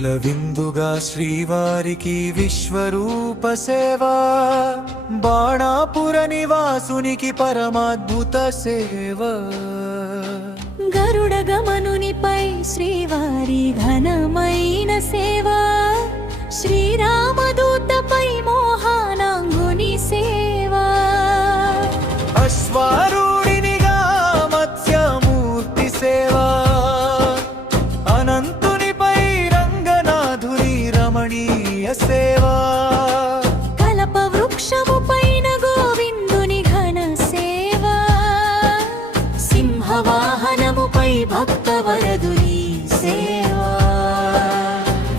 వీనుల విందుగా శ్రీవారికి విశ్వరూప సేవ, బాణాపుర నివాసునికి పరమాద్భుత సేవ. గరుడ గమనునిపై శ్రీవారి ఘనమైన సేవ, శ్రీరామదూతపై మోహనాంగుని సేవ. అశ్వారూఢినిగా మత్స్యమూర్తి సేవ, అనంతునిపై రంగనాథుని రమణీయ సేవ. కలప వృక్షము పైన గోవిందుని ఘన సేవ, సింహవాహనముపై భక్తవరదుని సేవ.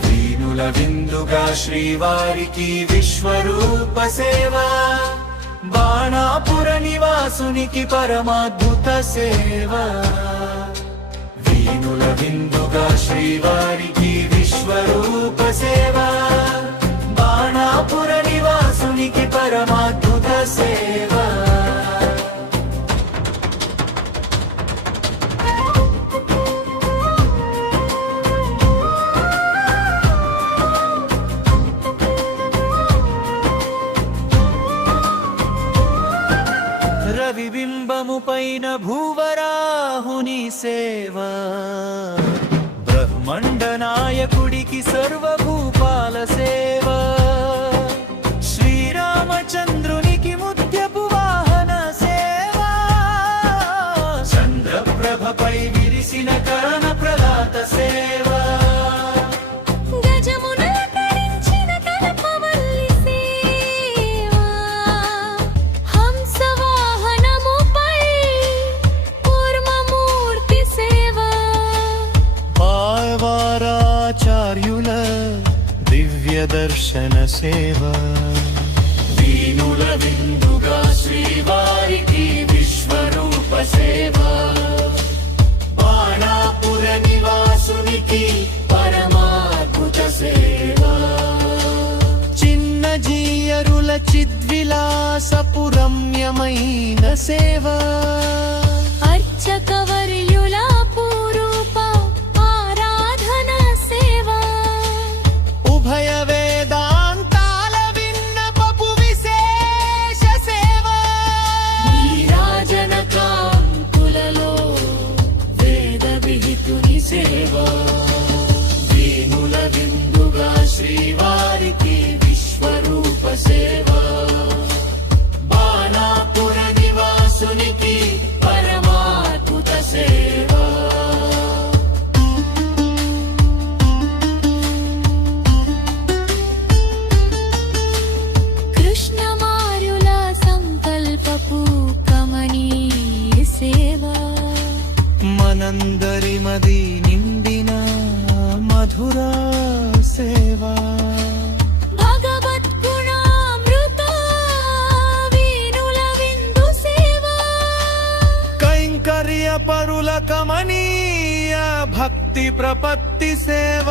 వీనుల విందుగా శ్రీవారికి విశ్వరూప సేవ, బాణాపుర నివాసునికి పరమాద్భుత సేవ. వీనుల విందుగా శ్రీవారికి విశ్వరూప సేవ, బాణాపుర నివాసునికి పరమాద్భుత సేవ. రవిబింబము పైన భూవరాహుని సేవ, బ్రహ్మండ నాయకుడికి సర్వభూపాల సేవ. శ్రీరామచంద్రునికి ముత్యపు వాహన సేవ, చంద్రప్రభపై విరిసిన కరణ ప్రదాత సేవ. ఆచార్యుల దివ్య దర్శన సేవ. వీనుల విందుగా శ్రీవారికి విశ్వరూప సేవ, బాణాపుర నివాసునికి పరమాద్భుత సేవ. చిన్న జీయరుల చిద్విలాసపు రమ్యమైన సేవ, అర్చకవర్యుల పూరూప ఆరాధన సేవ. ఉభయ వేదాంతాల విన్నపపు విశేష సేవ. నీరాజన కాంతులలో వేద విహితుని సేవ. వీనుల విందుగా శ్రీవారికి విశ్వరూప సేవ, బాణాపుర నివాసునికి పరమాద్భుత సేవ. కృష్ణమార్యుల సంకల్పపు కమనీయ సేవ. మనందరి మది నిండిన మధుర సేవ. భగవద్గుణామృత వీనుల విందు సేవ. కైంకర్య పరుల కమనీయ భక్తి ప్రపత్తి సేవ.